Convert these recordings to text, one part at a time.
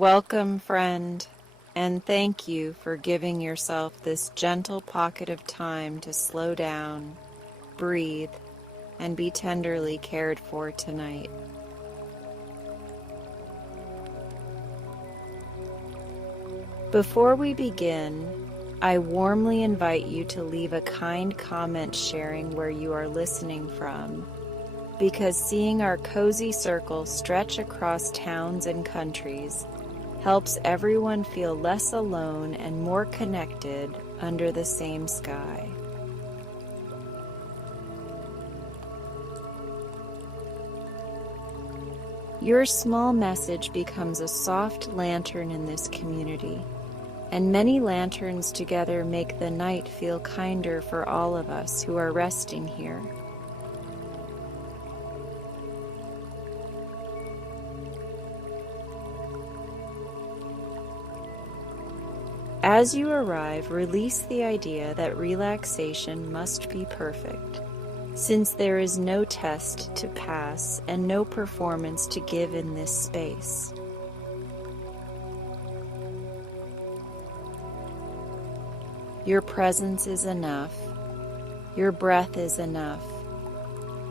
Welcome, friend, and thank you for giving yourself this gentle pocket of time to slow down, breathe, and be tenderly cared for tonight. Before we begin, I warmly invite you to leave a kind comment sharing where you are listening from, because seeing our cozy circle stretch across towns and countries helps everyone feel less alone and more connected under the same sky. Your small message becomes a soft lantern in this community, and many lanterns together make the night feel kinder for all of us who are resting here. As you arrive, release the idea that relaxation must be perfect, since there is no test to pass and no performance to give in this space. Your presence is enough, your breath is enough,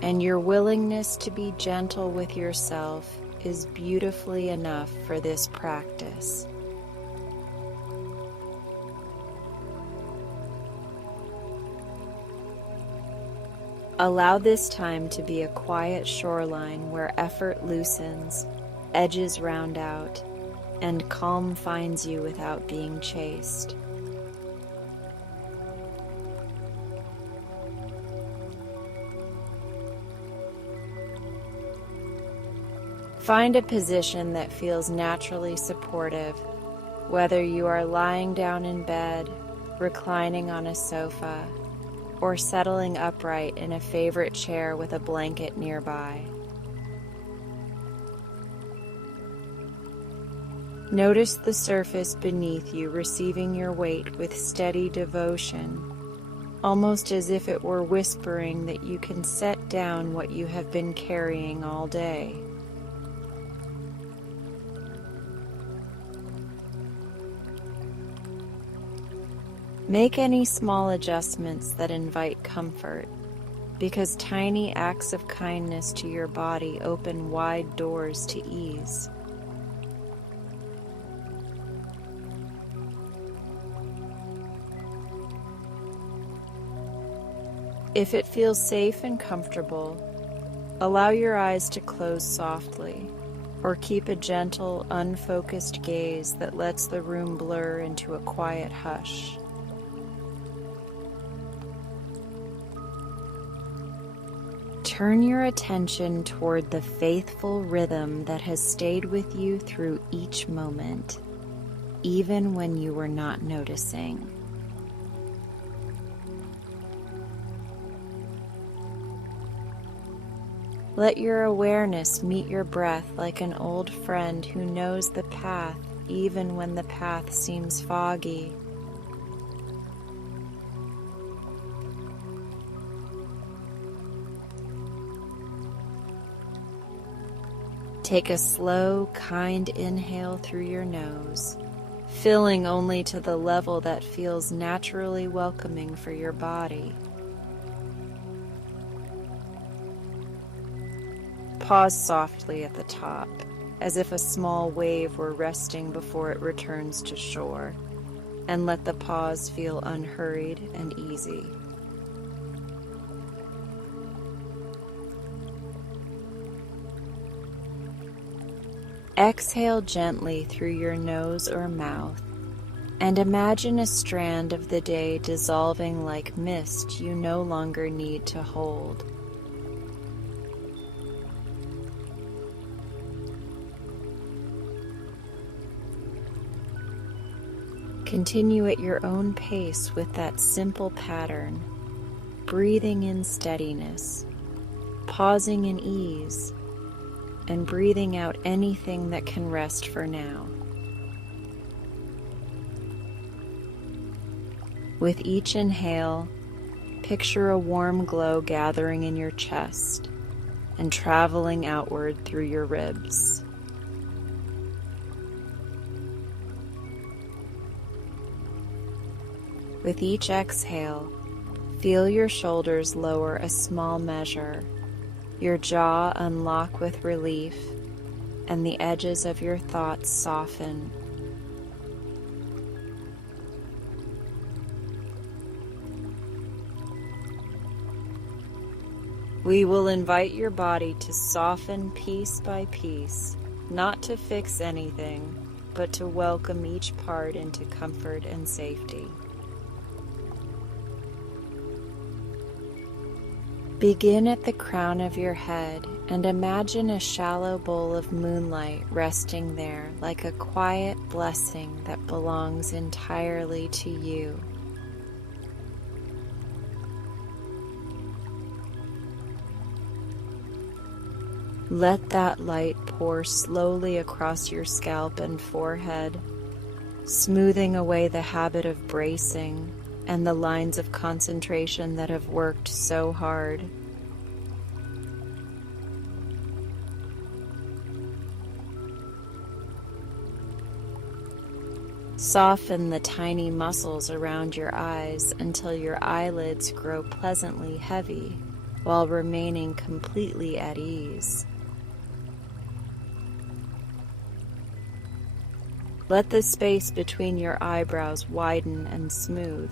and your willingness to be gentle with yourself is beautifully enough for this practice. Allow this time to be a quiet shoreline where effort loosens, edges round out, and calm finds you without being chased. Find a position that feels naturally supportive, whether you are lying down in bed, reclining on a sofa, or settling upright in a favorite chair with a blanket nearby. Notice the surface beneath you receiving your weight with steady devotion, almost as if it were whispering that you can set down what you have been carrying all day. Make any small adjustments that invite comfort, because tiny acts of kindness to your body open wide doors to ease. If it feels safe and comfortable, allow your eyes to close softly, or keep a gentle, unfocused gaze that lets the room blur into a quiet hush. Turn your attention toward the faithful rhythm that has stayed with you through each moment, even when you were not noticing. Let your awareness meet your breath like an old friend who knows the path even when the path seems foggy. Take a slow, kind inhale through your nose, filling only to the level that feels naturally welcoming for your body. Pause softly at the top, as if a small wave were resting before it returns to shore, and let the pause feel unhurried and easy. Exhale gently through your nose or mouth, and imagine a strand of the day dissolving like mist you no longer need to hold. Continue at your own pace with that simple pattern, breathing in steadiness, pausing in ease, and breathing out anything that can rest for now. With each inhale, picture a warm glow gathering in your chest and traveling outward through your ribs. With each exhale, feel your shoulders lower a small measure, your jaw unlock with relief, and the edges of your thoughts soften. We will invite your body to soften piece by piece, not to fix anything, but to welcome each part into comfort and safety. Begin at the crown of your head and imagine a shallow bowl of moonlight resting there like a quiet blessing that belongs entirely to you. Let that light pour slowly across your scalp and forehead, smoothing away the habit of bracing and the lines of concentration that have worked so hard. Soften the tiny muscles around your eyes until your eyelids grow pleasantly heavy while remaining completely at ease. Let the space between your eyebrows widen and smooth,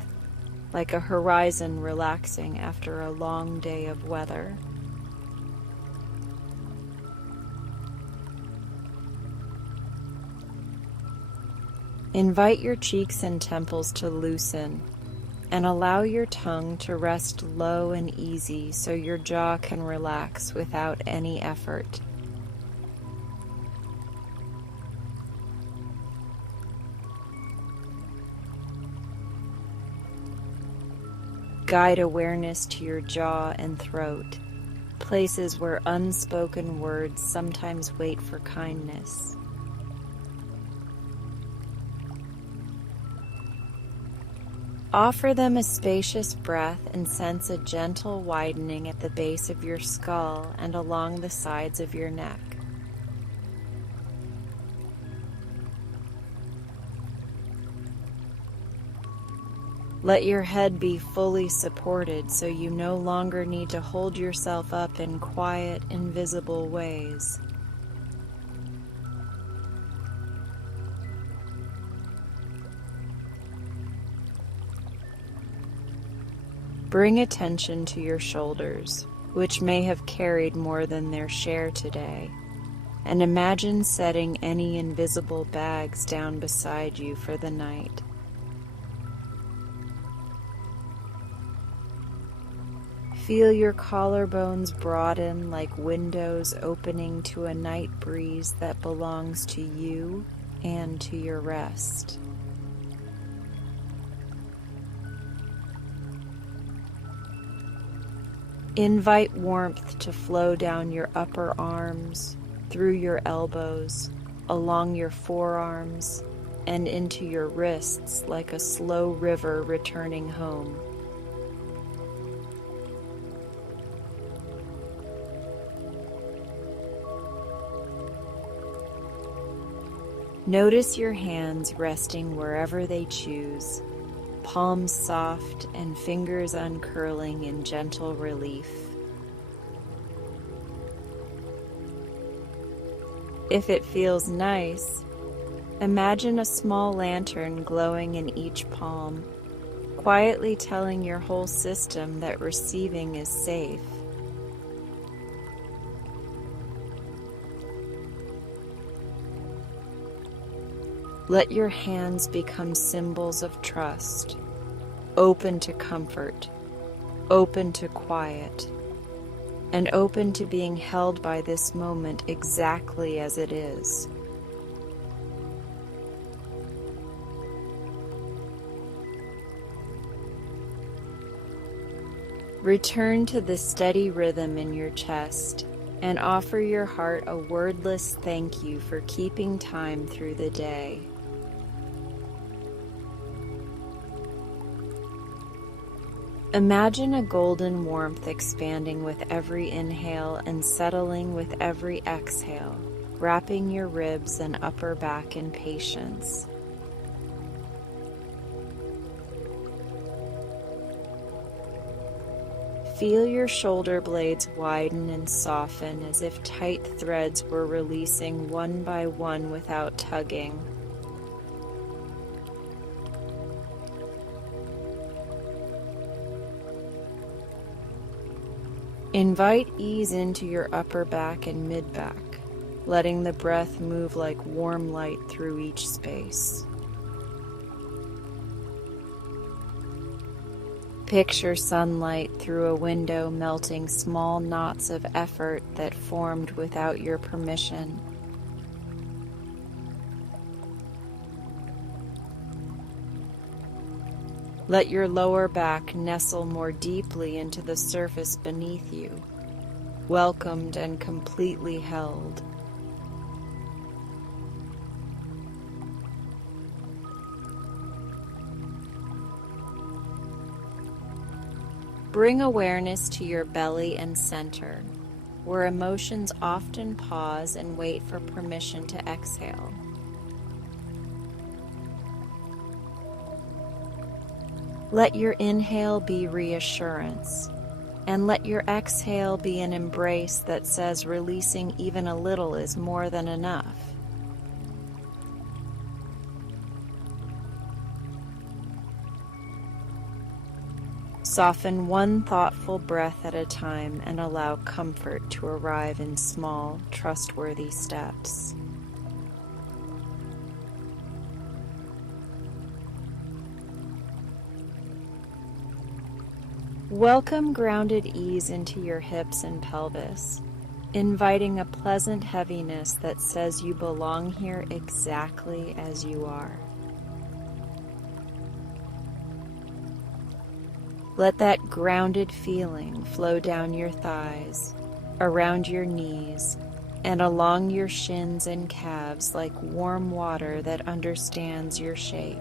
like a horizon relaxing after a long day of weather. Invite your cheeks and temples to loosen, and allow your tongue to rest low and easy so your jaw can relax without any effort. Guide awareness to your jaw and throat, places where unspoken words sometimes wait for kindness. Offer them a spacious breath and sense a gentle widening at the base of your skull and along the sides of your neck. Let your head be fully supported so you no longer need to hold yourself up in quiet, invisible ways. Bring attention to your shoulders, which may have carried more than their share today, and imagine setting any invisible bags down beside you for the night. Feel your collarbones broaden like windows opening to a night breeze that belongs to you and to your rest. Invite warmth to flow down your upper arms, through your elbows, along your forearms, and into your wrists like a slow river returning home. Notice your hands resting wherever they choose, palms soft and fingers uncurling in gentle relief. If it feels nice, imagine a small lantern glowing in each palm, quietly telling your whole system that receiving is safe. Let your hands become symbols of trust, open to comfort, open to quiet, and open to being held by this moment exactly as it is. Return to the steady rhythm in your chest and offer your heart a wordless thank you for keeping time through the day. Imagine a golden warmth expanding with every inhale and settling with every exhale, wrapping your ribs and upper back in patience. Feel your shoulder blades widen and soften as if tight threads were releasing one by one without tugging. Invite ease into your upper back and mid-back, letting the breath move like warm light through each space. Picture sunlight through a window melting small knots of effort that formed without your permission. Let your lower back nestle more deeply into the surface beneath you, welcomed and completely held. Bring awareness to your belly and center, where emotions often pause and wait for permission to exhale. Let your inhale be reassurance, and let your exhale be an embrace that says releasing even a little is more than enough. Soften one thoughtful breath at a time and allow comfort to arrive in small, trustworthy steps. Welcome grounded ease into your hips and pelvis, inviting a pleasant heaviness that says you belong here exactly as you are. Let that grounded feeling flow down your thighs, around your knees, and along your shins and calves like warm water that understands your shape.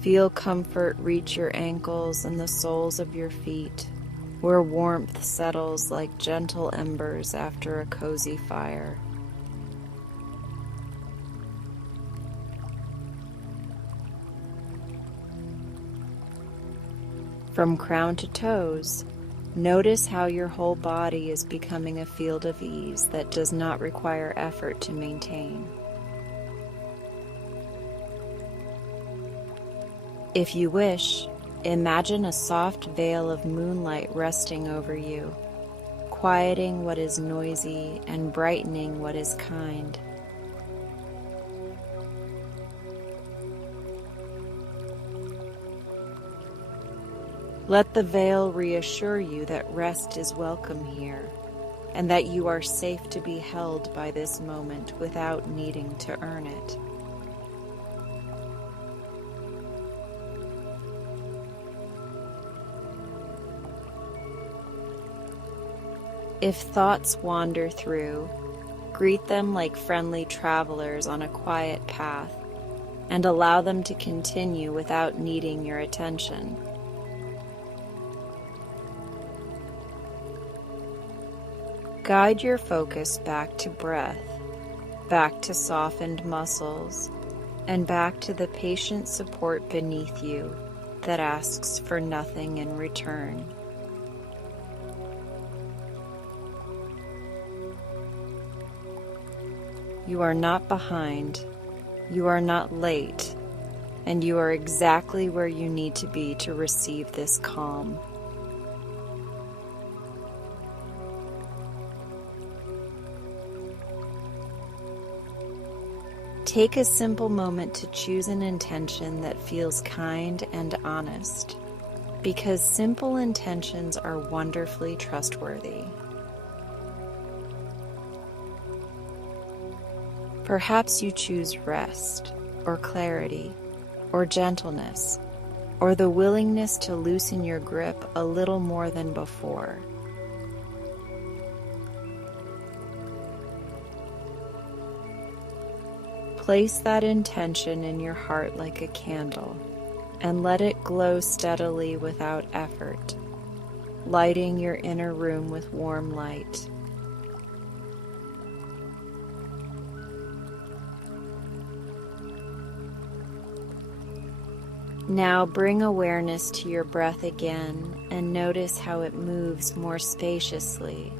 Feel comfort reach your ankles and the soles of your feet, where warmth settles like gentle embers after a cozy fire. From crown to toes, notice how your whole body is becoming a field of ease that does not require effort to maintain. If you wish, imagine a soft veil of moonlight resting over you, quieting what is noisy and brightening what is kind. Let the veil reassure you that rest is welcome here, and that you are safe to be held by this moment without needing to earn it. If thoughts wander through, greet them like friendly travelers on a quiet path, and allow them to continue without needing your attention. Guide your focus back to breath, back to softened muscles, and back to the patient support beneath you that asks for nothing in return. You are not behind, you are not late, and you are exactly where you need to be to receive this calm. Take a simple moment to choose an intention that feels kind and honest, because simple intentions are wonderfully trustworthy. Perhaps you choose rest, or clarity, or gentleness, or the willingness to loosen your grip a little more than before. Place that intention in your heart like a candle, and let it glow steadily without effort, lighting your inner room with warm light. Now bring awareness to your breath again and notice how it moves more spaciously,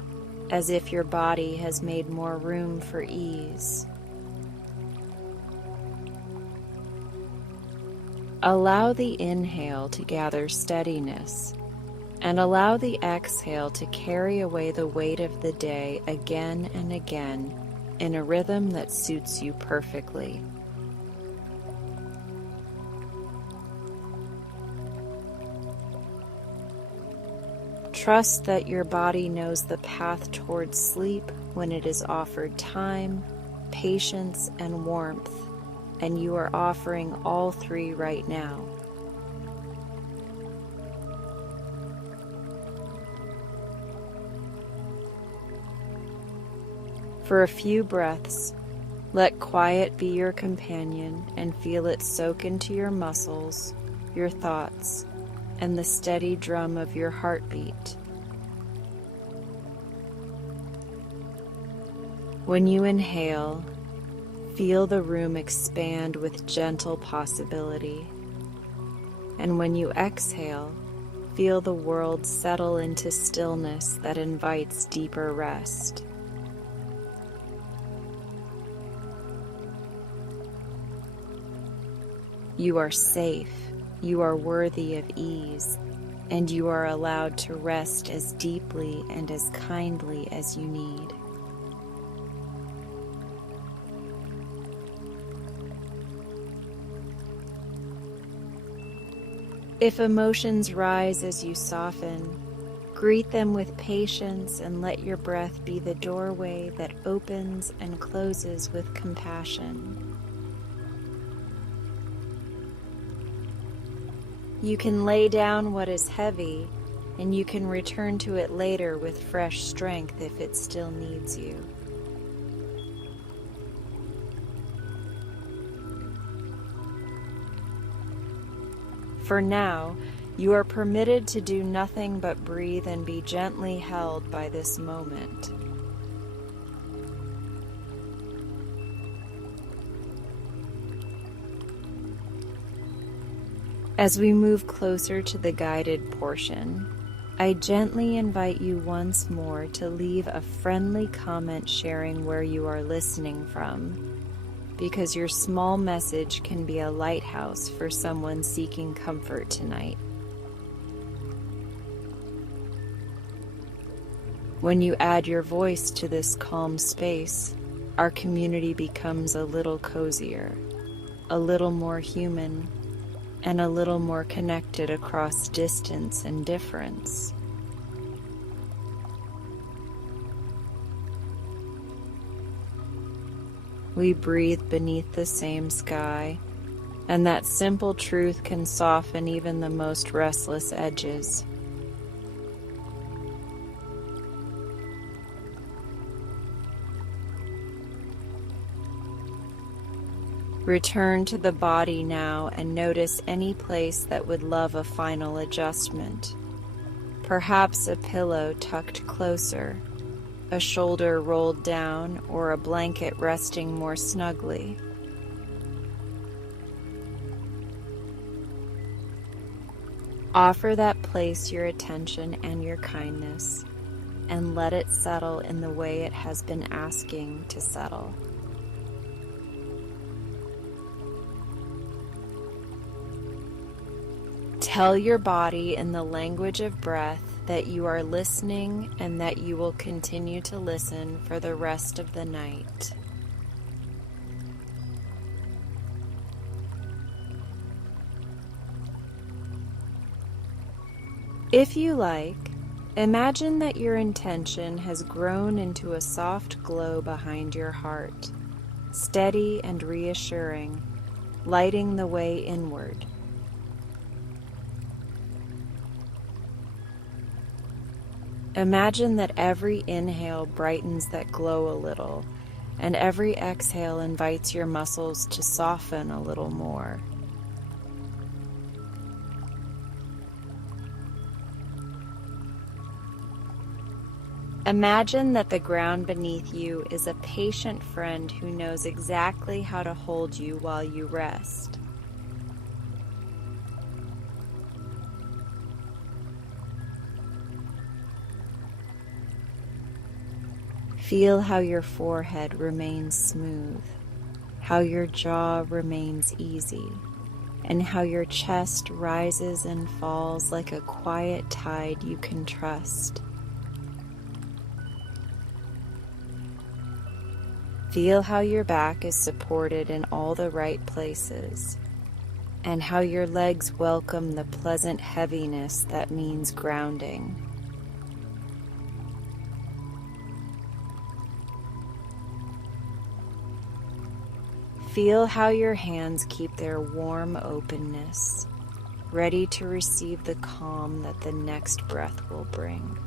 as if your body has made more room for ease. Allow the inhale to gather steadiness, and allow the exhale to carry away the weight of the day again and again in a rhythm that suits you perfectly. Trust that your body knows the path towards sleep when it is offered time, patience, and warmth, and you are offering all three right now. For a few breaths, let quiet be your companion and feel it soak into your muscles, your thoughts, and the steady drum of your heartbeat. When you inhale, feel the room expand with gentle possibility. And when you exhale, feel the world settle into stillness that invites deeper rest. You are safe, you are worthy of ease, and you are allowed to rest as deeply and as kindly as you need. If emotions rise as you soften, greet them with patience and let your breath be the doorway that opens and closes with compassion. You can lay down what is heavy, and you can return to it later with fresh strength if it still needs you. For now, you are permitted to do nothing but breathe and be gently held by this moment. As we move closer to the guided portion, I gently invite you once more to leave a friendly comment sharing where you are listening from, because your small message can be a lighthouse for someone seeking comfort tonight. When you add your voice to this calm space, our community becomes a little cozier, a little more human, and a little more connected across distance and difference. We breathe beneath the same sky, and that simple truth can soften even the most restless edges. Return to the body now and notice any place that would love a final adjustment. Perhaps a pillow tucked closer, a shoulder rolled down, or a blanket resting more snugly. Offer that place your attention and your kindness, and let it settle in the way it has been asking to settle. Tell your body in the language of breath that you are listening and that you will continue to listen for the rest of the night. If you like, imagine that your intention has grown into a soft glow behind your heart, steady and reassuring, lighting the way inward. Imagine that every inhale brightens that glow a little, and every exhale invites your muscles to soften a little more. Imagine that the ground beneath you is a patient friend who knows exactly how to hold you while you rest. Feel how your forehead remains smooth, how your jaw remains easy, and how your chest rises and falls like a quiet tide you can trust. Feel how your back is supported in all the right places, and how your legs welcome the pleasant heaviness that means grounding. Feel how your hands keep their warm openness, ready to receive the calm that the next breath will bring.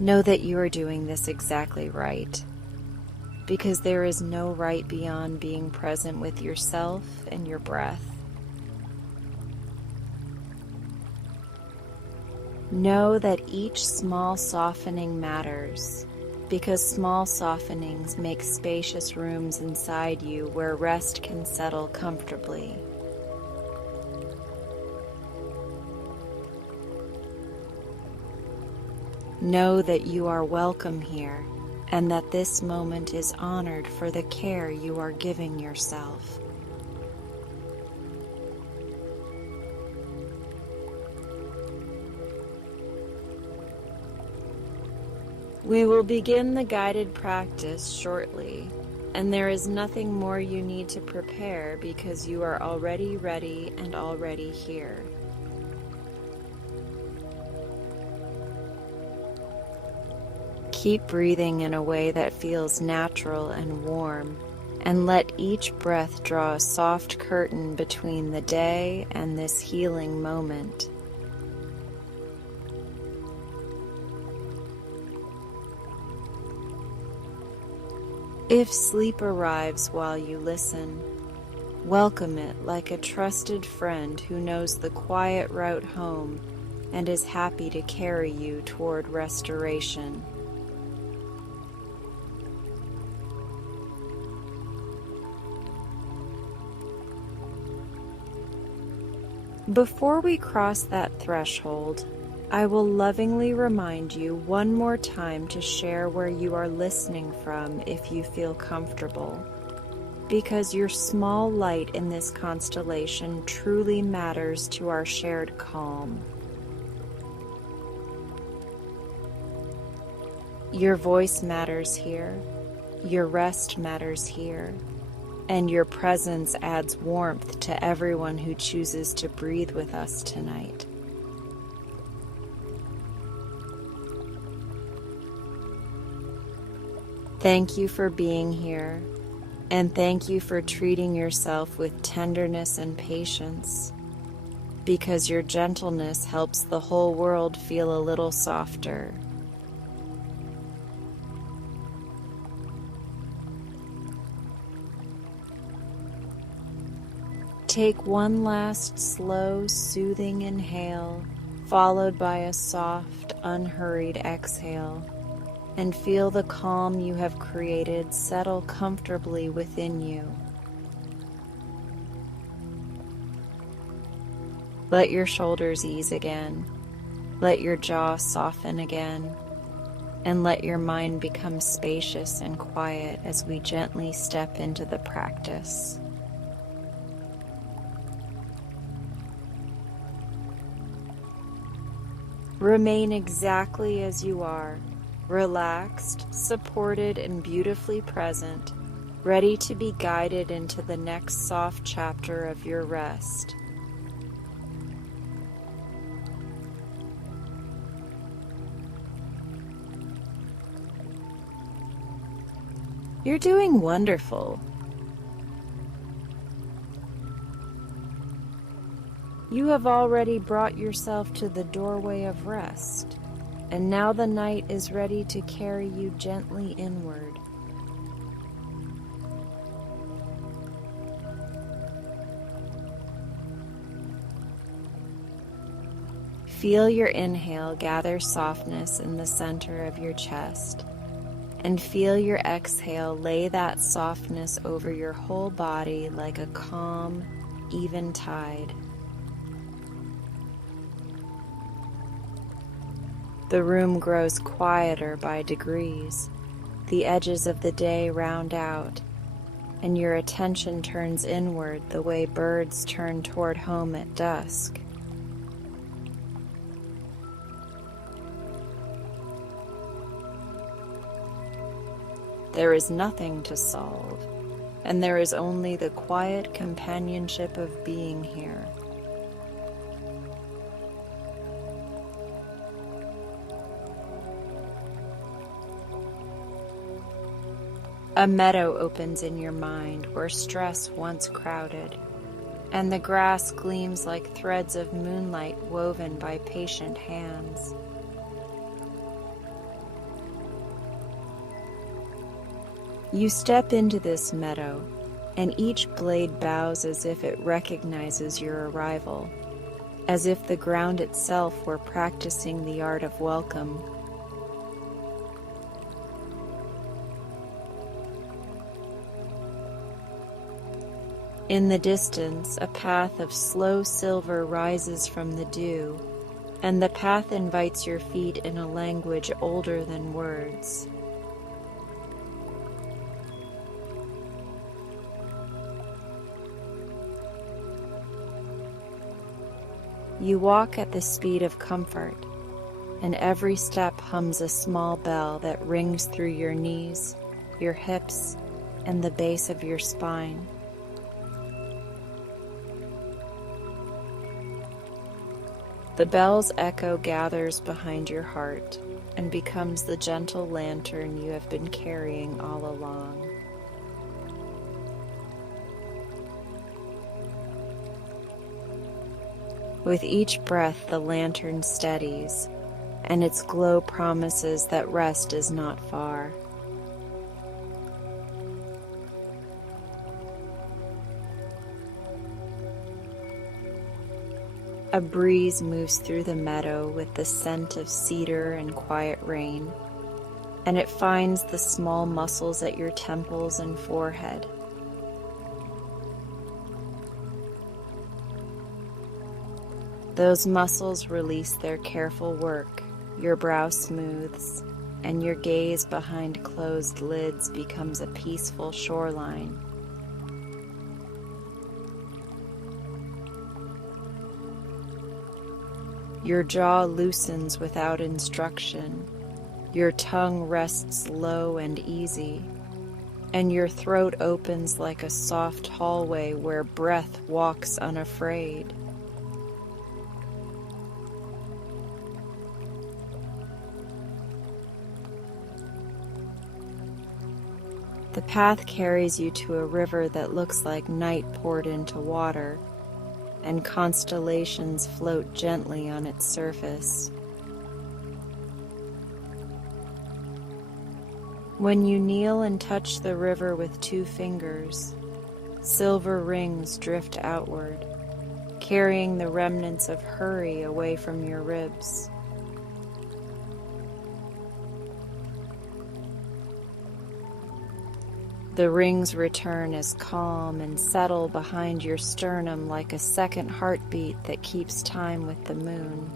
Know that you are doing this exactly right, because there is no right beyond being present with yourself and your breath. Know that each small softening matters, because small softenings make spacious rooms inside you where rest can settle comfortably. Know that you are welcome here, and that this moment is honored for the care you are giving yourself. We will begin the guided practice shortly, and there is nothing more you need to prepare because you are already ready and already here. Keep breathing in a way that feels natural and warm, and let each breath draw a soft curtain between the day and this healing moment. If sleep arrives while you listen, welcome it like a trusted friend who knows the quiet route home and is happy to carry you toward restoration. Before we cross that threshold, I will lovingly remind you one more time to share where you are listening from if you feel comfortable, because your small light in this constellation truly matters to our shared calm. Your voice matters here, your rest matters here, and your presence adds warmth to everyone who chooses to breathe with us tonight. Thank you for being here, and thank you for treating yourself with tenderness and patience, because your gentleness helps the whole world feel a little softer. Take one last slow, soothing inhale, followed by a soft, unhurried exhale, and feel the calm you have created settle comfortably within you. Let your shoulders ease again, let your jaw soften again, and let your mind become spacious and quiet as we gently step into the practice. Remain exactly as you are, relaxed, supported, and beautifully present, ready to be guided into the next soft chapter of your rest. You're doing wonderful. You have already brought yourself to the doorway of rest, and now the night is ready to carry you gently inward. Feel your inhale gather softness in the center of your chest, and feel your exhale lay that softness over your whole body like a calm, even tide. The room grows quieter by degrees. The edges of the day round out, and your attention turns inward the way birds turn toward home at dusk. There is nothing to solve, and there is only the quiet companionship of being here. A meadow opens in your mind where stress once crowded, and the grass gleams like threads of moonlight woven by patient hands. You step into this meadow, and each blade bows as if it recognizes your arrival, as if the ground itself were practicing the art of welcome. In the distance, a path of slow silver rises from the dew, and the path invites your feet in a language older than words. You walk at the speed of comfort, and every step hums a small bell that rings through your knees, your hips, and the base of your spine. The bell's echo gathers behind your heart and becomes the gentle lantern you have been carrying all along. With each breath, the lantern steadies, and its glow promises that rest is not far. A breeze moves through the meadow with the scent of cedar and quiet rain, and it finds the small muscles at your temples and forehead. Those muscles release their careful work, your brow smooths, and your gaze behind closed lids becomes a peaceful shoreline. Your jaw loosens without instruction, your tongue rests low and easy, and your throat opens like a soft hallway where breath walks unafraid. The path carries you to a river that looks like night poured into water, and constellations float gently on its surface. When you kneel and touch the river with 2 fingers, silver rings drift outward, carrying the remnants of hurry away from your ribs. The rings return as calm and settle behind your sternum like a second heartbeat that keeps time with the moon.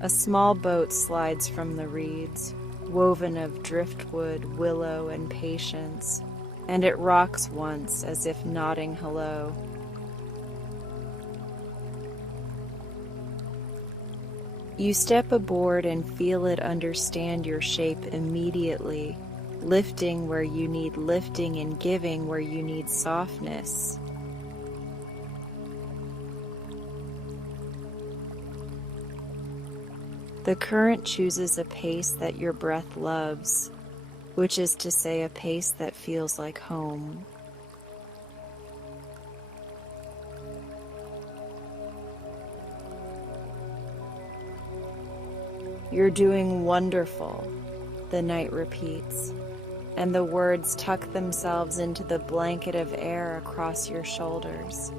A small boat slides from the reeds, woven of driftwood, willow, and patience, and it rocks once as if nodding hello. You step aboard and feel it understand your shape immediately, lifting where you need lifting and giving where you need softness. The current chooses a pace that your breath loves, which is to say a pace that feels like home. "You're doing wonderful," the night repeats, and the words tuck themselves into the blanket of air across your shoulders.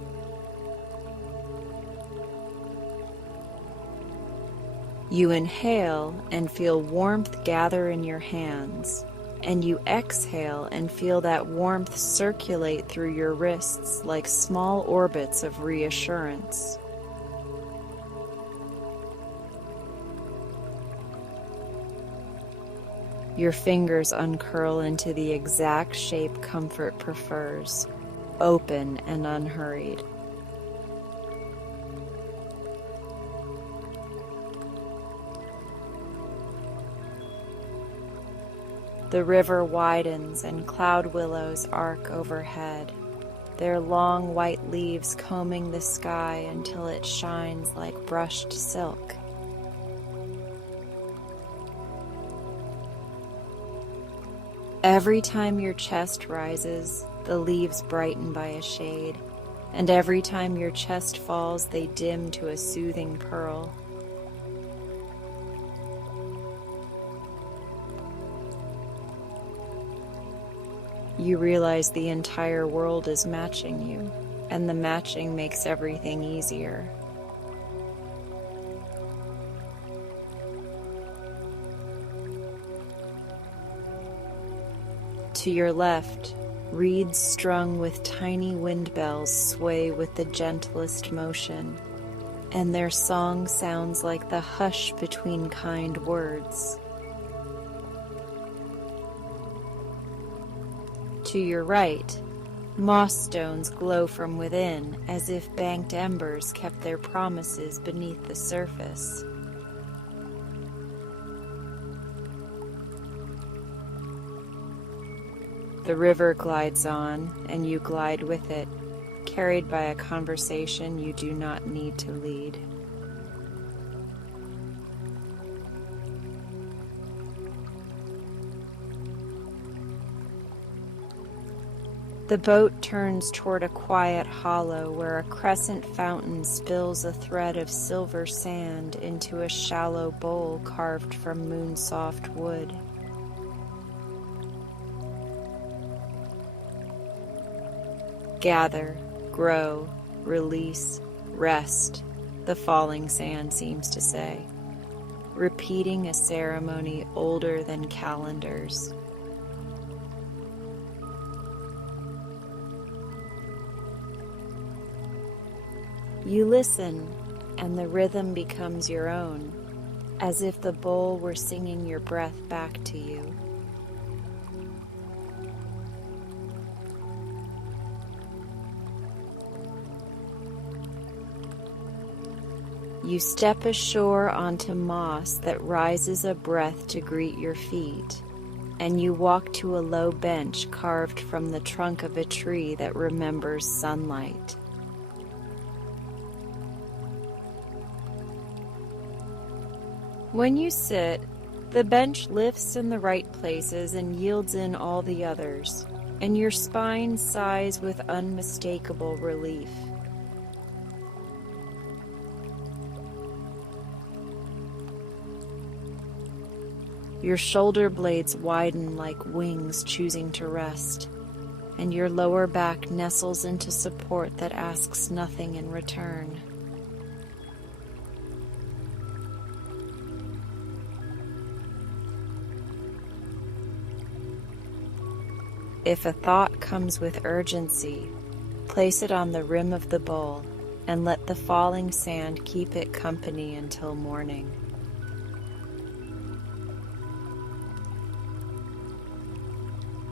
You inhale and feel warmth gather in your hands, and you exhale and feel that warmth circulate through your wrists like small orbits of reassurance. Your fingers uncurl into the exact shape comfort prefers, open and unhurried. The river widens and cloud willows arc overhead, their long white leaves combing the sky until it shines like brushed silk. Every time your chest rises, the leaves brighten by a shade, and every time your chest falls, they dim to a soothing pearl. You realize the entire world is matching you, and the matching makes everything easier. To your left, reeds strung with tiny wind bells sway with the gentlest motion, and their song sounds like the hush between kind words. To your right, moss stones glow from within as if banked embers kept their promises beneath the surface. The river glides on, and you glide with it, carried by a conversation you do not need to lead. The boat turns toward a quiet hollow where a crescent fountain spills a thread of silver sand into a shallow bowl carved from moon-soft wood. Gather, grow, release, rest, the falling sand seems to say, repeating a ceremony older than calendars. You listen, and the rhythm becomes your own, as if the bowl were singing your breath back to you. You step ashore onto moss that rises a breath to greet your feet, and you walk to a low bench carved from the trunk of a tree that remembers sunlight. When you sit, the bench lifts in the right places and yields in all the others, and your spine sighs with unmistakable relief. Your shoulder blades widen like wings choosing to rest, and your lower back nestles into support that asks nothing in return. If a thought comes with urgency, place it on the rim of the bowl and let the falling sand keep it company until morning.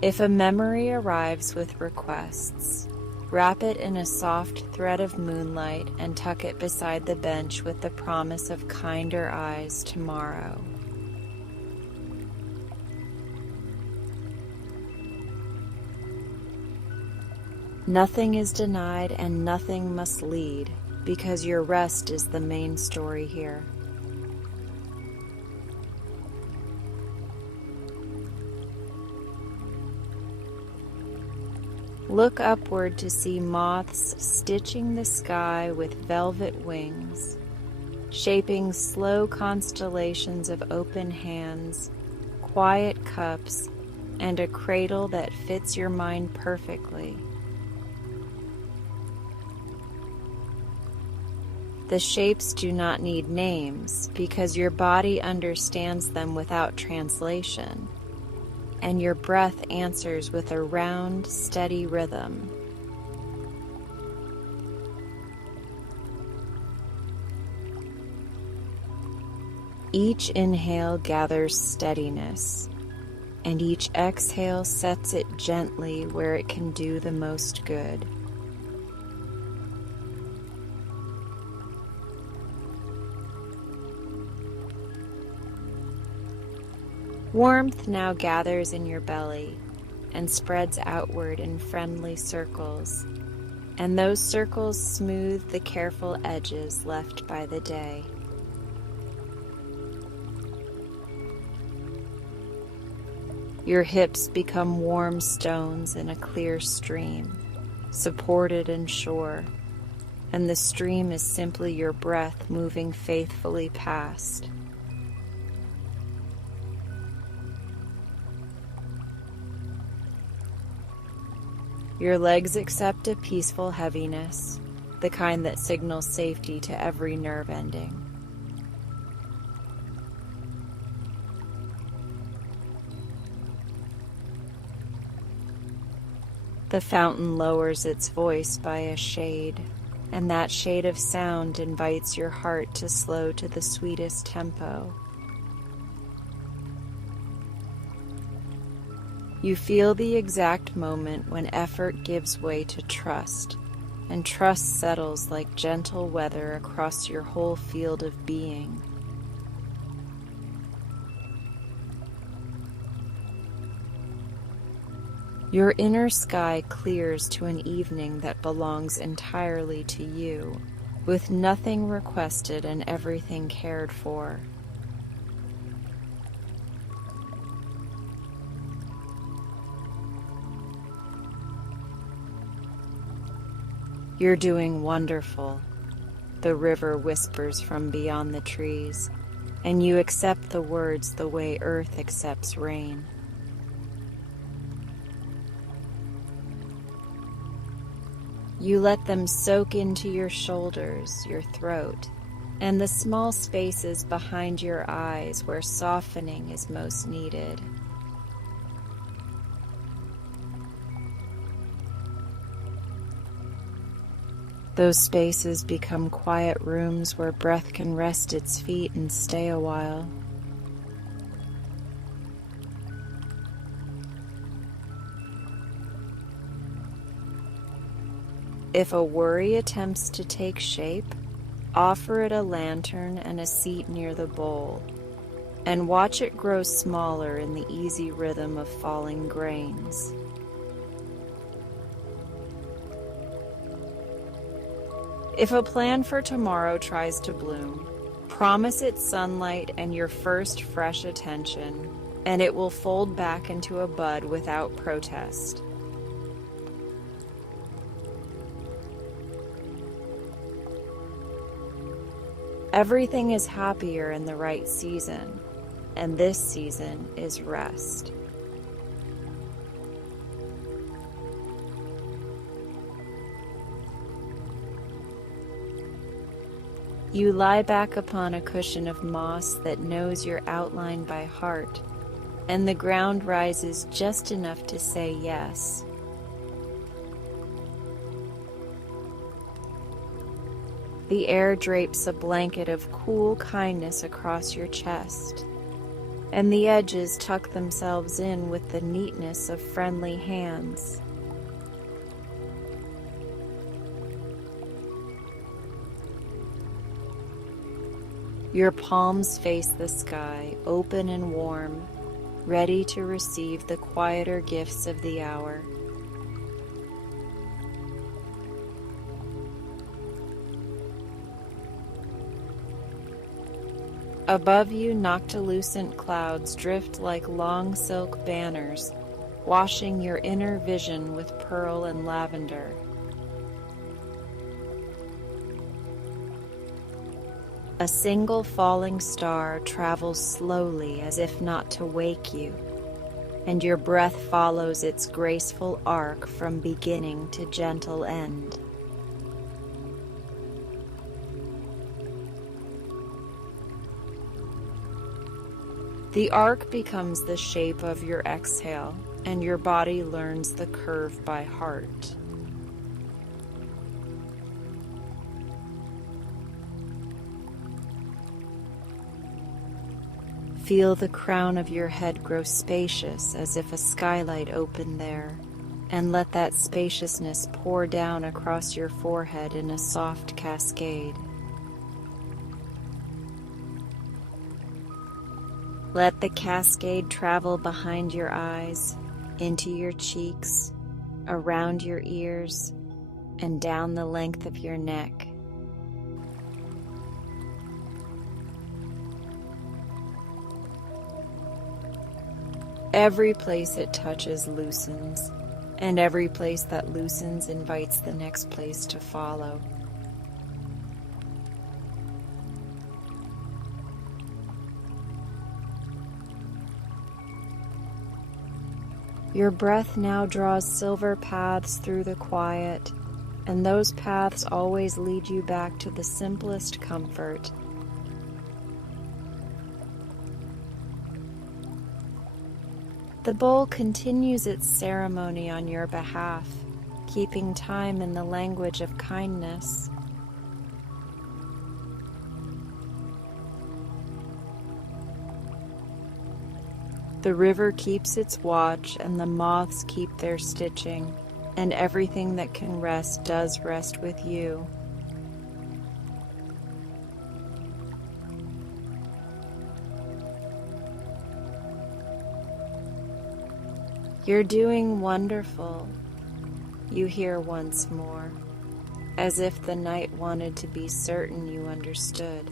If a memory arrives with requests, wrap it in a soft thread of moonlight and tuck it beside the bench with the promise of kinder eyes tomorrow. Nothing is denied and nothing must lead, because your rest is the main story here. Look upward to see moths stitching the sky with velvet wings, shaping slow constellations of open hands, quiet cups, and a cradle that fits your mind perfectly. The shapes do not need names because your body understands them without translation. and your breath answers with a round, steady rhythm. Each inhale gathers steadiness, and each exhale sets it gently where it can do the most good. Warmth now gathers in your belly and spreads outward in friendly circles, and those circles smooth the careful edges left by the day. Your hips become warm stones in a clear stream, supported and sure, and the stream is simply your breath moving faithfully past. Your legs accept a peaceful heaviness, the kind that signals safety to every nerve ending. The fountain lowers its voice by a shade, and that shade of sound invites your heart to slow to the sweetest tempo. You feel the exact moment when effort gives way to trust, and trust settles like gentle weather across your whole field of being. Your inner sky clears to an evening that belongs entirely to you, with nothing requested and everything cared for. You're doing wonderful, the river whispers from beyond the trees, and you accept the words the way earth accepts rain. You let them soak into your shoulders, your throat, and the small spaces behind your eyes where softening is most needed. Those spaces become quiet rooms where breath can rest its feet and stay a while. If a worry attempts to take shape, offer it a lantern and a seat near the bowl, and watch it grow smaller in the easy rhythm of falling grains. If a plan for tomorrow tries to bloom, promise it sunlight and your first fresh attention, and it will fold back into a bud without protest. Everything is happier in the right season, and this season is rest. You lie back upon a cushion of moss that knows your outline by heart, and the ground rises just enough to say yes. The air drapes a blanket of cool kindness across your chest, and the edges tuck themselves in with the neatness of friendly hands. Your palms face the sky, open and warm, ready to receive the quieter gifts of the hour. Above you, noctilucent clouds drift like long silk banners, washing your inner vision with pearl and lavender. A single falling star travels slowly as if not to wake you, and your breath follows its graceful arc from beginning to gentle end. The arc becomes the shape of your exhale, and your body learns the curve by heart. Feel the crown of your head grow spacious as if a skylight opened there, and let that spaciousness pour down across your forehead in a soft cascade. Let the cascade travel behind your eyes, into your cheeks, around your ears, and down the length of your neck. Every place it touches loosens, and every place that loosens invites the next place to follow. Your breath now draws silver paths through the quiet, and those paths always lead you back to the simplest comfort. The bowl continues its ceremony on your behalf, keeping time in the language of kindness. The river keeps its watch, and the moths keep their stitching, and everything that can rest does rest with you. You're doing wonderful, you hear once more, as if the night wanted to be certain you understood.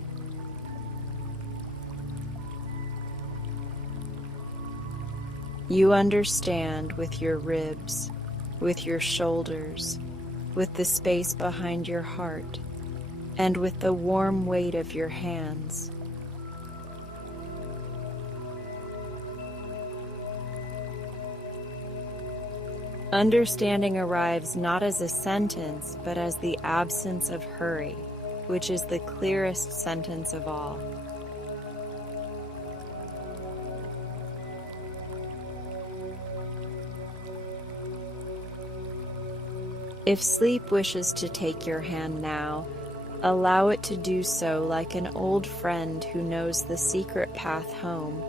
You understand with your ribs, with your shoulders, with the space behind your heart, and with the warm weight of your hands. Understanding arrives not as a sentence, but as the absence of hurry, which is the clearest sentence of all. If sleep wishes to take your hand now, allow it to do so like an old friend who knows the secret path home.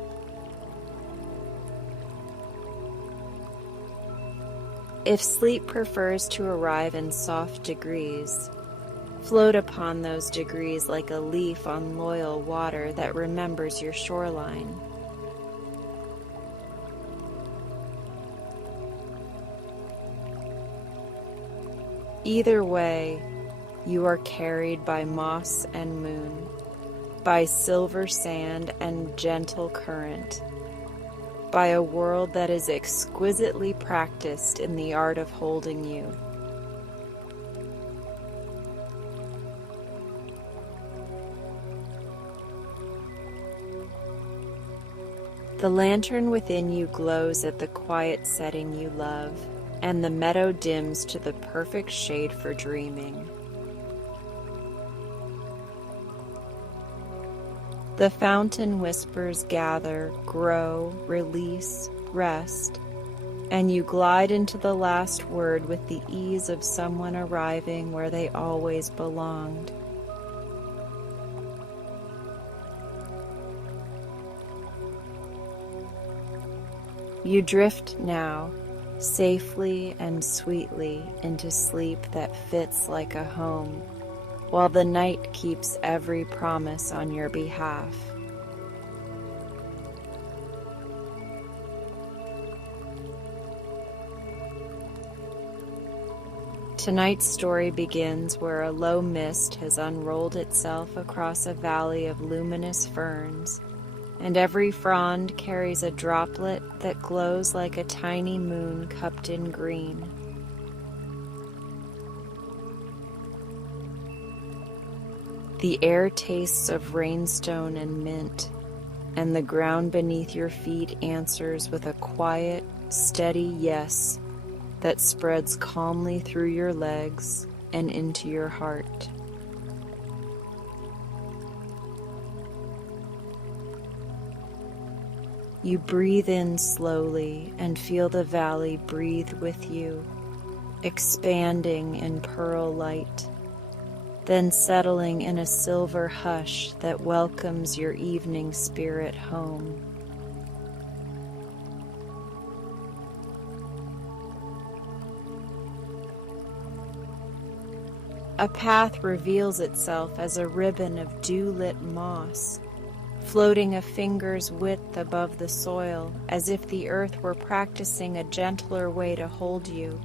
If sleep prefers to arrive in soft degrees, float upon those degrees like a leaf on loyal water that remembers your shoreline. Either way, you are carried by moss and moon, by silver sand and gentle current, by a world that is exquisitely practiced in the art of holding you. The lantern within you glows at the quiet setting you love, and the meadow dims to the perfect shade for dreaming. The fountain whispers gather, grow, release, rest, and you glide into the last word with the ease of someone arriving where they always belonged. You drift now, safely and sweetly, into sleep that fits like a home, while the night keeps every promise on your behalf. Tonight's story begins where a low mist has unrolled itself across a valley of luminous ferns, and every frond carries a droplet that glows like a tiny moon cupped in green. The air tastes of rainstone and mint, and the ground beneath your feet answers with a quiet, steady yes that spreads calmly through your legs and into your heart. You breathe in slowly and feel the valley breathe with you, expanding in pearl light, then settling in a silver hush that welcomes your evening spirit home. A path reveals itself as a ribbon of dew-lit moss, floating a finger's width above the soil, as if the earth were practicing a gentler way to hold you.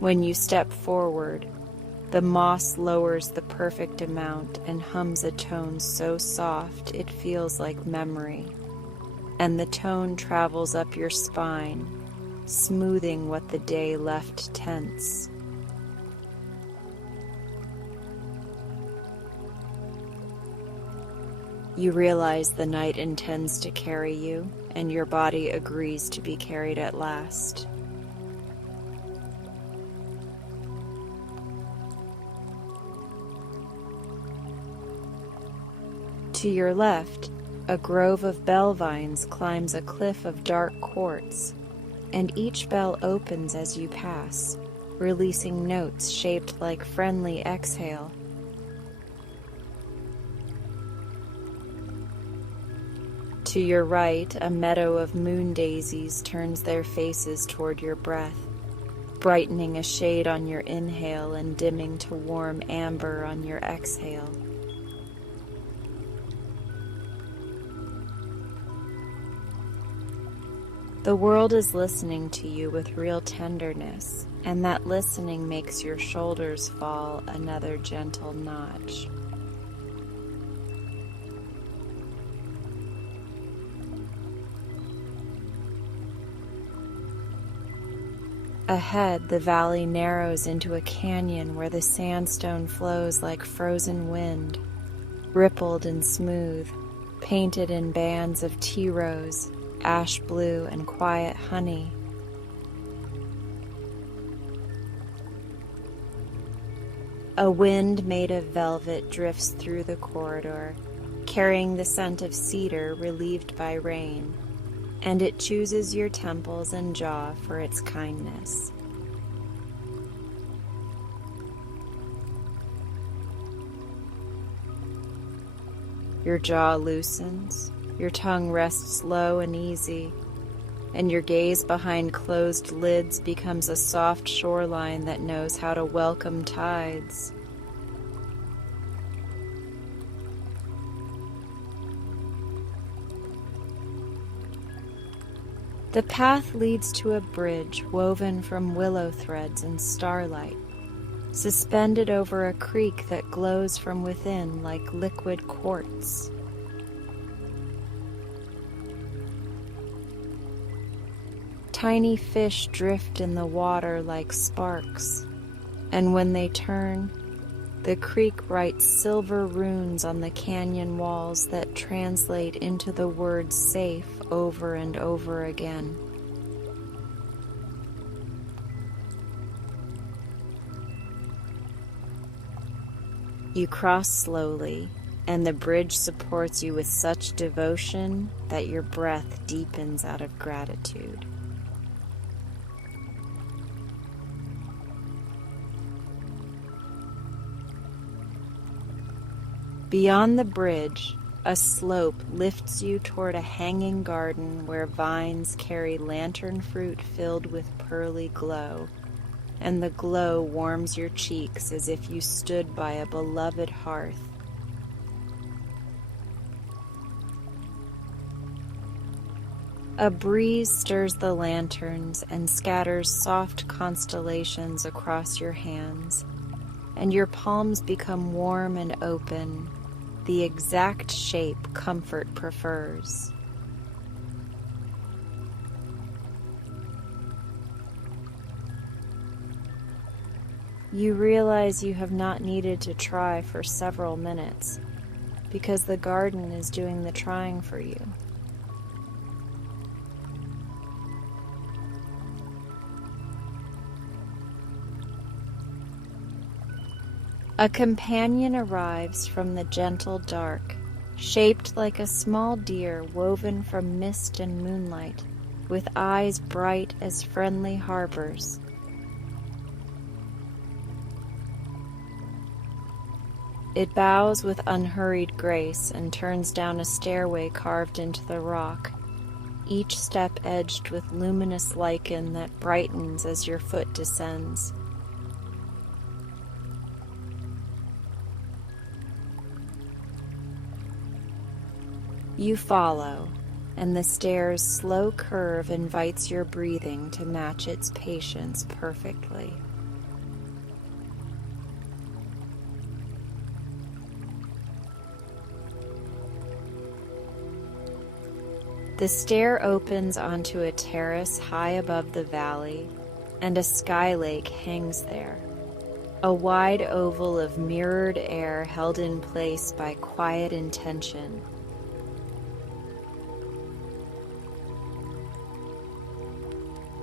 When you step forward, the moss lowers the perfect amount and hums a tone so soft it feels like memory, and the tone travels up your spine, smoothing what the day left tense. You realize the night intends to carry you, and your body agrees to be carried at last. To your left, a grove of bell vines climbs a cliff of dark quartz, and each bell opens as you pass, releasing notes shaped like friendly exhale. To your right, a meadow of moon daisies turns their faces toward your breath, brightening a shade on your inhale and dimming to warm amber on your exhale. The world is listening to you with real tenderness, and that listening makes your shoulders fall another gentle notch. Ahead, the valley narrows into a canyon where the sandstone flows like frozen wind, rippled and smooth, painted in bands of tea rose, ash blue, and quiet honey. A wind made of velvet drifts through the corridor, carrying the scent of cedar relieved by rain, and it chooses your temples and jaw for its kindness. Your jaw loosens, your tongue rests low and easy, and your gaze behind closed lids becomes a soft shoreline that knows how to welcome tides. The path leads to a bridge woven from willow threads and starlight, suspended over a creek that glows from within like liquid quartz. Tiny fish drift in the water like sparks, and when they turn, the creek writes silver runes on the canyon walls that translate into the word safe over and over again. You cross slowly, and the bridge supports you with such devotion that your breath deepens out of gratitude. Beyond the bridge, a slope lifts you toward a hanging garden where vines carry lantern fruit filled with pearly glow, and the glow warms your cheeks as if you stood by a beloved hearth. A breeze stirs the lanterns and scatters soft constellations across your hands, and your palms become warm and open, the exact shape comfort prefers. You realize you have not needed to try for several minutes, because the garden is doing the trying for you. A companion arrives from the gentle dark, shaped like a small deer woven from mist and moonlight, with eyes bright as friendly harbors. It bows with unhurried grace and turns down a stairway carved into the rock, each step edged with luminous lichen that brightens as your foot descends. You follow, and the stair's slow curve invites your breathing to match its patience perfectly. The stair opens onto a terrace high above the valley, and a sky lake hangs there, a wide oval of mirrored air held in place by quiet intention.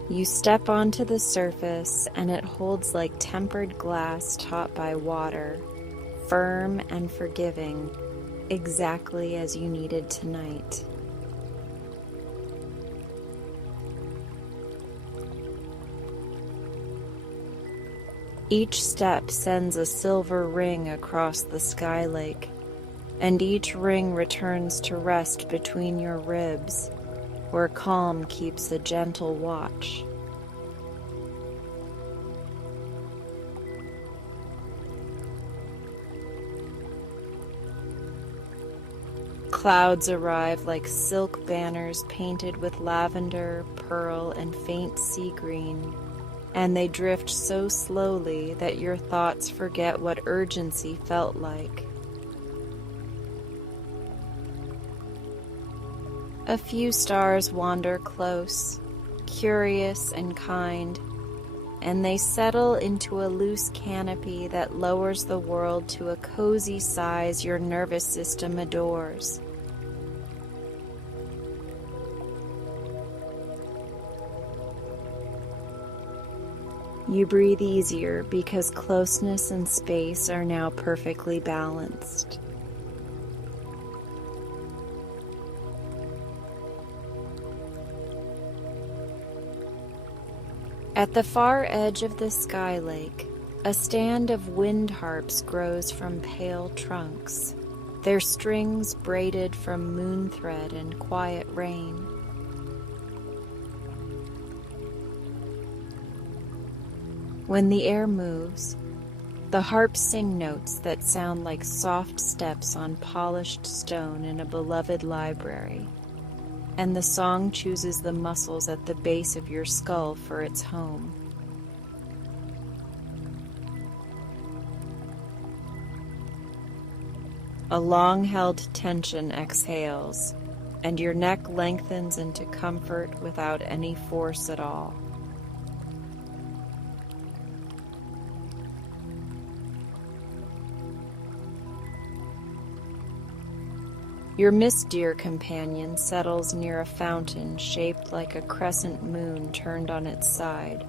You step onto the surface, and it holds like tempered glass taught by water, firm and forgiving, exactly as you needed tonight. Each step sends a silver ring across the sky lake, and each ring returns to rest between your ribs, where calm keeps a gentle watch. Clouds arrive like silk banners painted with lavender, pearl, and faint sea green, and they drift so slowly that your thoughts forget what urgency felt like. A few stars wander close, curious and kind, and they settle into a loose canopy that lowers the world to a cozy size your nervous system adores. You breathe easier because closeness and space are now perfectly balanced. At the far edge of the sky lake, a stand of wind harps grows from pale trunks, their strings braided from moon thread and quiet rain. When the air moves, the harps sing notes that sound like soft steps on polished stone in a beloved library, and the song chooses the muscles at the base of your skull for its home. A long-held tension exhales, and your neck lengthens into comfort without any force at all. Your mist deer companion settles near a fountain shaped like a crescent moon turned on its side,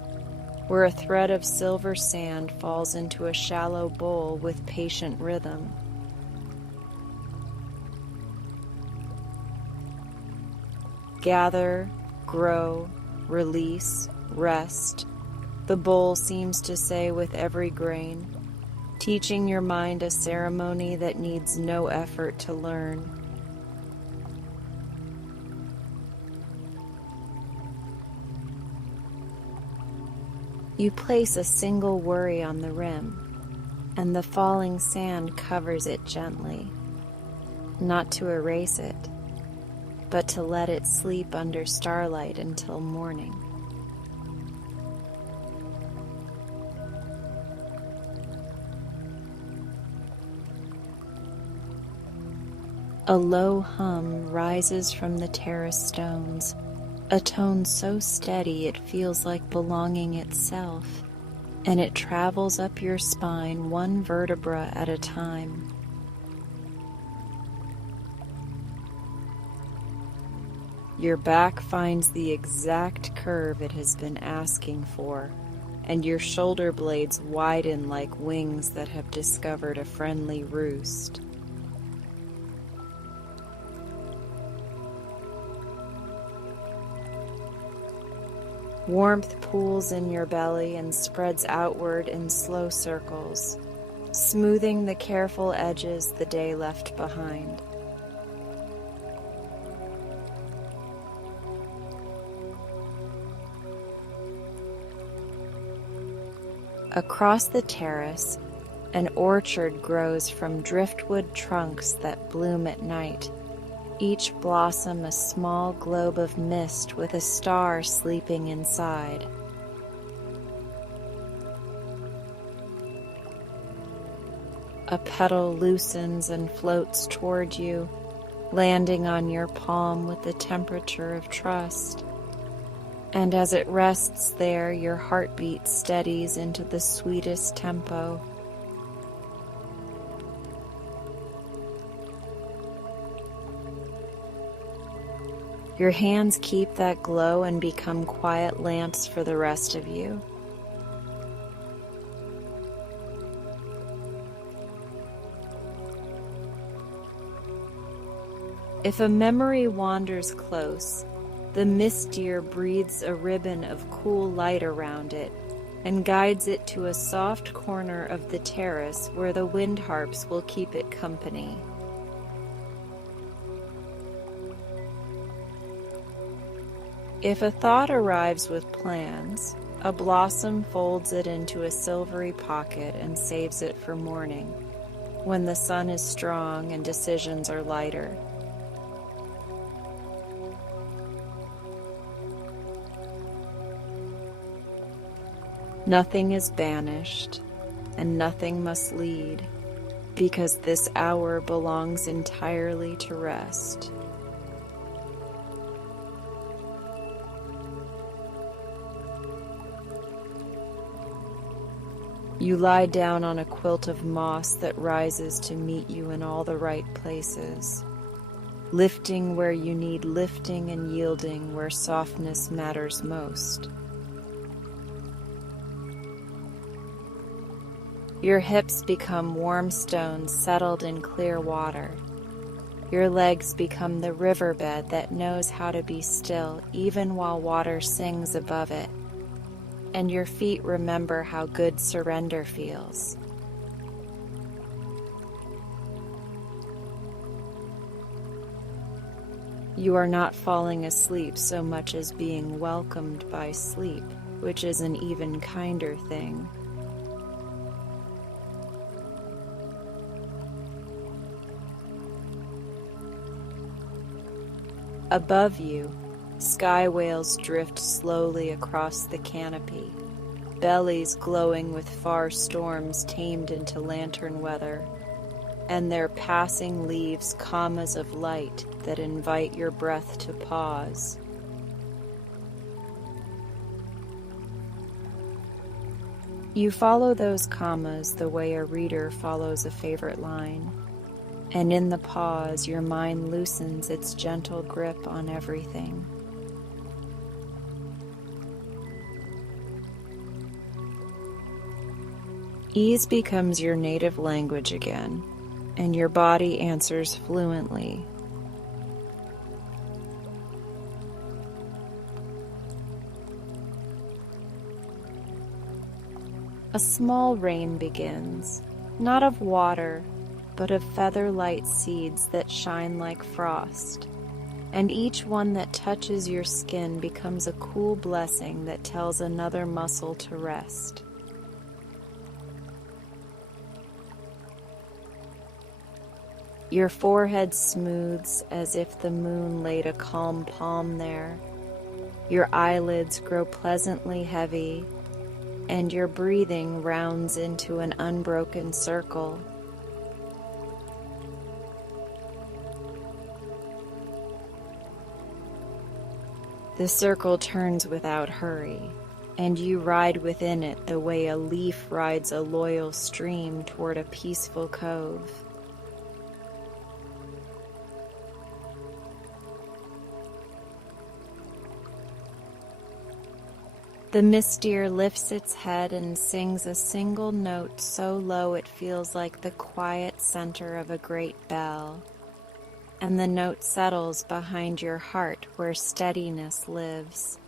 where a thread of silver sand falls into a shallow bowl with patient rhythm. Gather, grow, release, rest, the bowl seems to say with every grain, teaching your mind a ceremony that needs no effort to learn. You place a single worry on the rim, and the falling sand covers it gently, not to erase it, but to let it sleep under starlight until morning. A low hum rises from the terrace stones, a tone so steady it feels like belonging itself, and it travels up your spine one vertebra at a time. Your back finds the exact curve it has been asking for, and your shoulder blades widen like wings that have discovered a friendly roost. Warmth pools in your belly and spreads outward in slow circles, smoothing the careful edges the day left behind. Across the terrace, an orchard grows from driftwood trunks that bloom at night, each blossom a small globe of mist with a star sleeping inside. A petal loosens and floats toward you, landing on your palm with the temperature of trust. And as it rests there, your heartbeat steadies into the sweetest tempo. Your hands keep that glow and become quiet lamps for the rest of you. If a memory wanders close, the mist deer breathes a ribbon of cool light around it and guides it to a soft corner of the terrace where the wind harps will keep it company. If a thought arrives with plans, a blossom folds it into a silvery pocket and saves it for morning, when the sun is strong and decisions are lighter. Nothing is banished, and nothing must lead, because this hour belongs entirely to rest. You lie down on a quilt of moss that rises to meet you in all the right places, lifting where you need lifting and yielding where softness matters most. Your hips become warm stones settled in clear water. Your legs become the riverbed that knows how to be still even while water sings above it. And your feet remember how good surrender feels. You are not falling asleep so much as being welcomed by sleep, which is an even kinder thing. Above you, sky whales drift slowly across the canopy, bellies glowing with far storms tamed into lantern weather, and their passing leaves commas of light that invite your breath to pause. You follow those commas the way a reader follows a favorite line, and in the pause your mind loosens its gentle grip on everything. Ease becomes your native language again, and your body answers fluently. A small rain begins, not of water, but of feather-light seeds that shine like frost, and each one that touches your skin becomes a cool blessing that tells another muscle to rest. Your forehead smooths as if the moon laid a calm palm there. Your eyelids grow pleasantly heavy, and your breathing rounds into an unbroken circle. The circle turns without hurry, and you ride within it the way a leaf rides a loyal stream toward a peaceful cove. The mist deer lifts its head and sings a single note so low it feels like the quiet center of a great bell, and the note settles behind your heart where steadiness lives.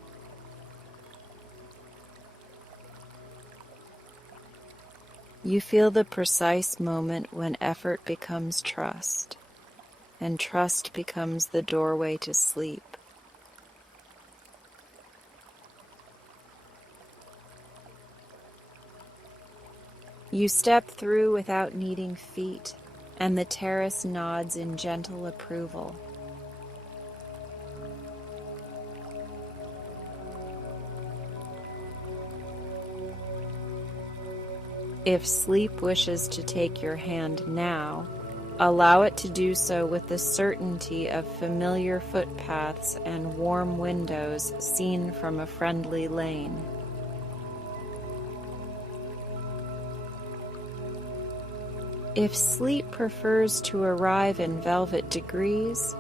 You feel the precise moment when effort becomes trust, and trust becomes the doorway to sleep. You step through without needing feet, and the terrace nods in gentle approval. If sleep wishes to take your hand now, allow it to do so with the certainty of familiar footpaths and warm windows seen from a friendly lane. If sleep prefers to arrive in velvet degrees,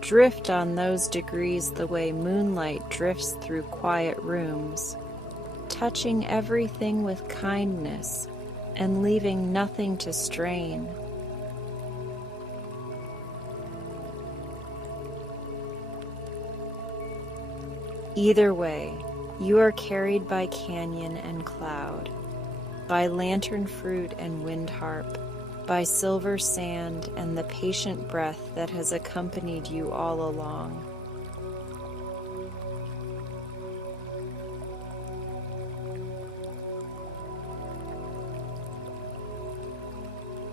drift on those degrees the way moonlight drifts through quiet rooms, touching everything with kindness and leaving nothing to strain. Either way, you are carried by canyon and cloud, by lantern fruit and wind harp, by silver sand and the patient breath that has accompanied you all along.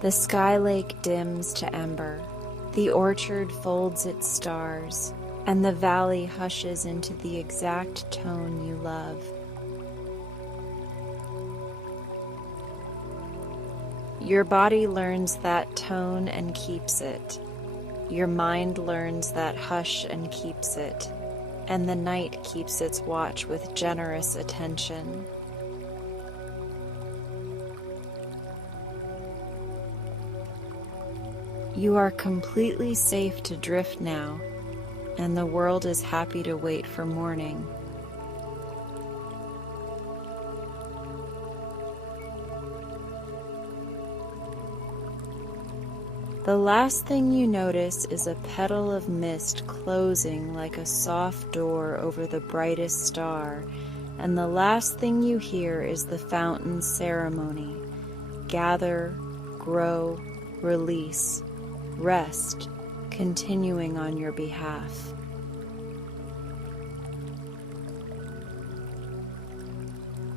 The sky lake dims to ember, the orchard folds its stars, and the valley hushes into the exact tone you love. Your body learns that tone and keeps it. Your mind learns that hush and keeps it. And the night keeps its watch with generous attention. You are completely safe to drift now, and the world is happy to wait for morning. The last thing you notice is a petal of mist closing like a soft door over the brightest star, and the last thing you hear is the fountain's ceremony. Gather, grow, release, rest, continuing on your behalf.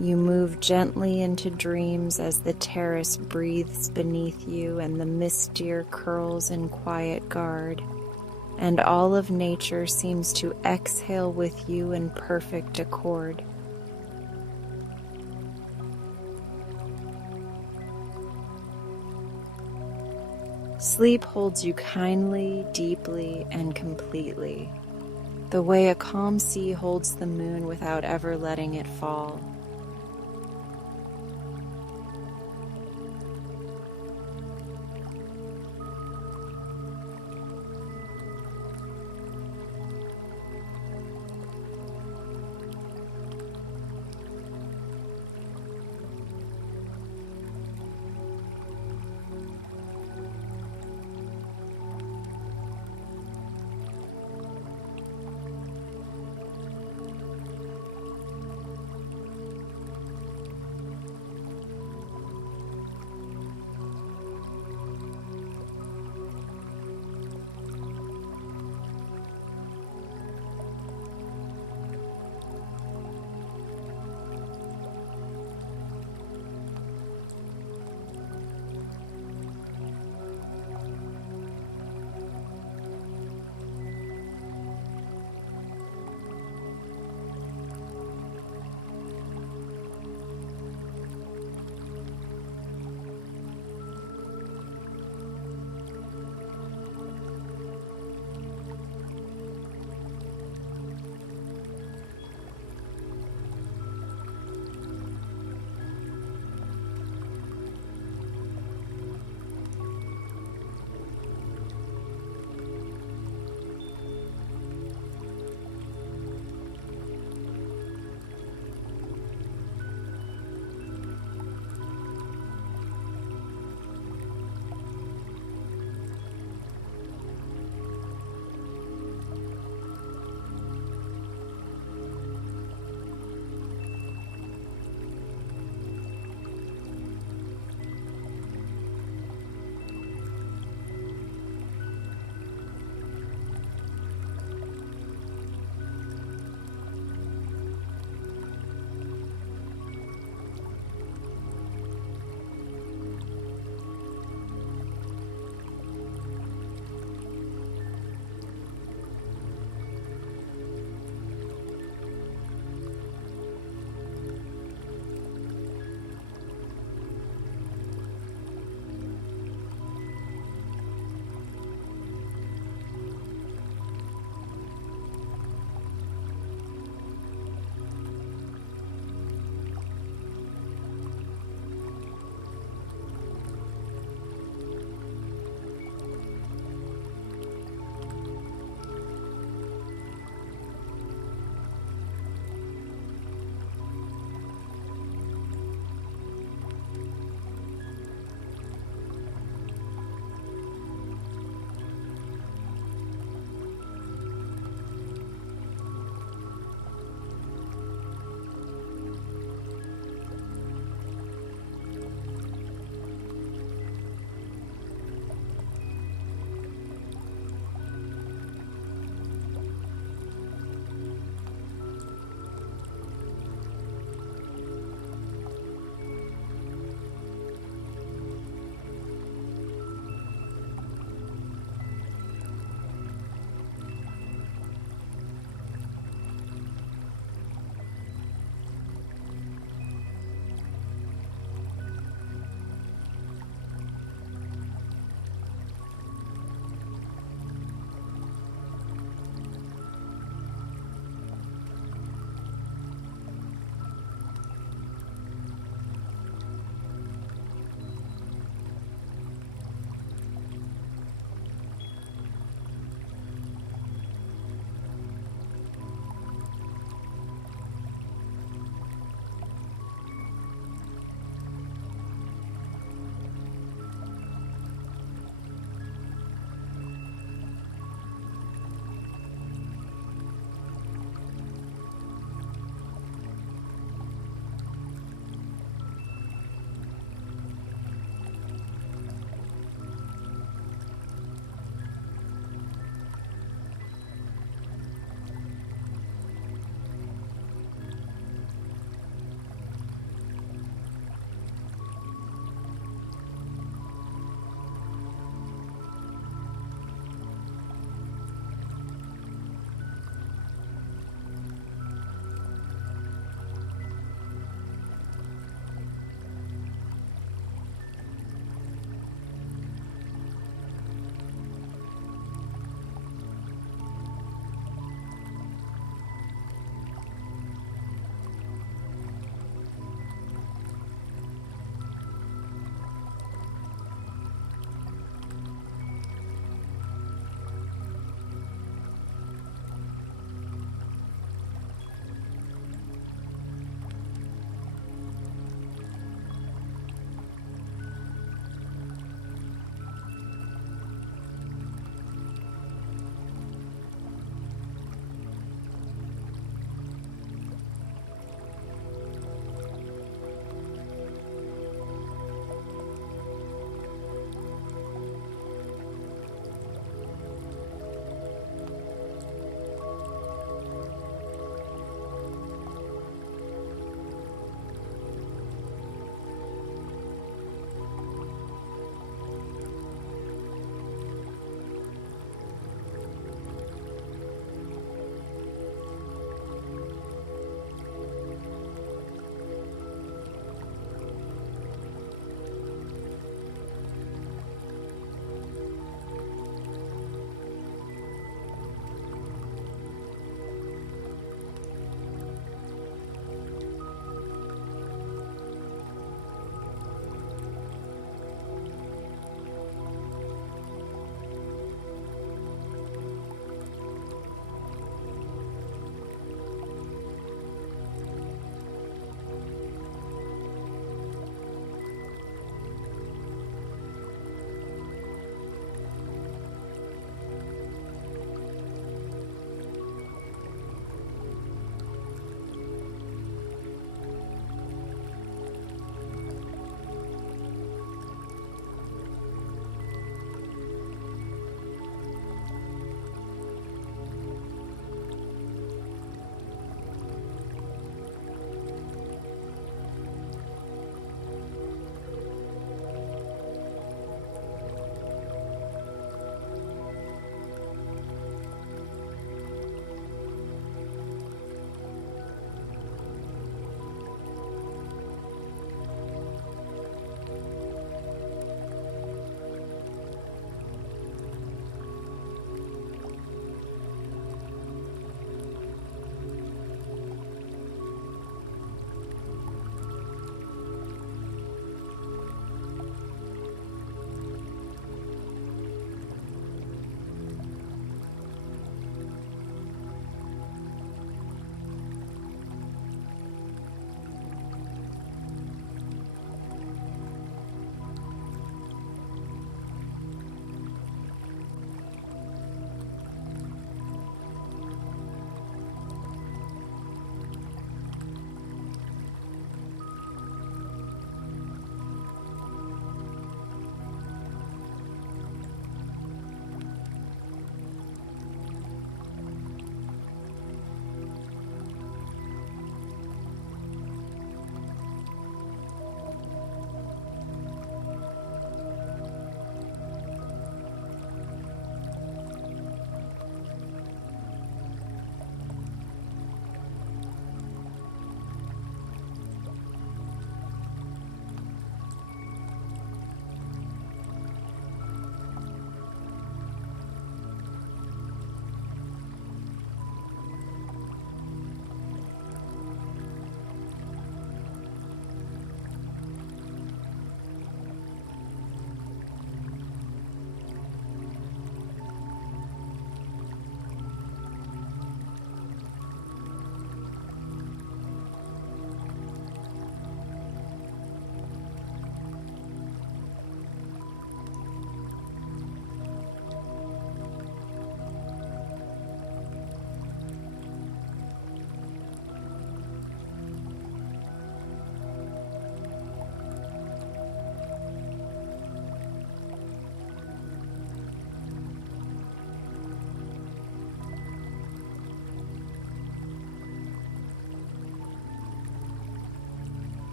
You move gently into dreams as the terrace breathes beneath you and the mist deer curls in quiet guard, and all of nature seems to exhale with you in perfect accord. Sleep holds you kindly, deeply, and completely, the way a calm sea holds the moon without ever letting it fall.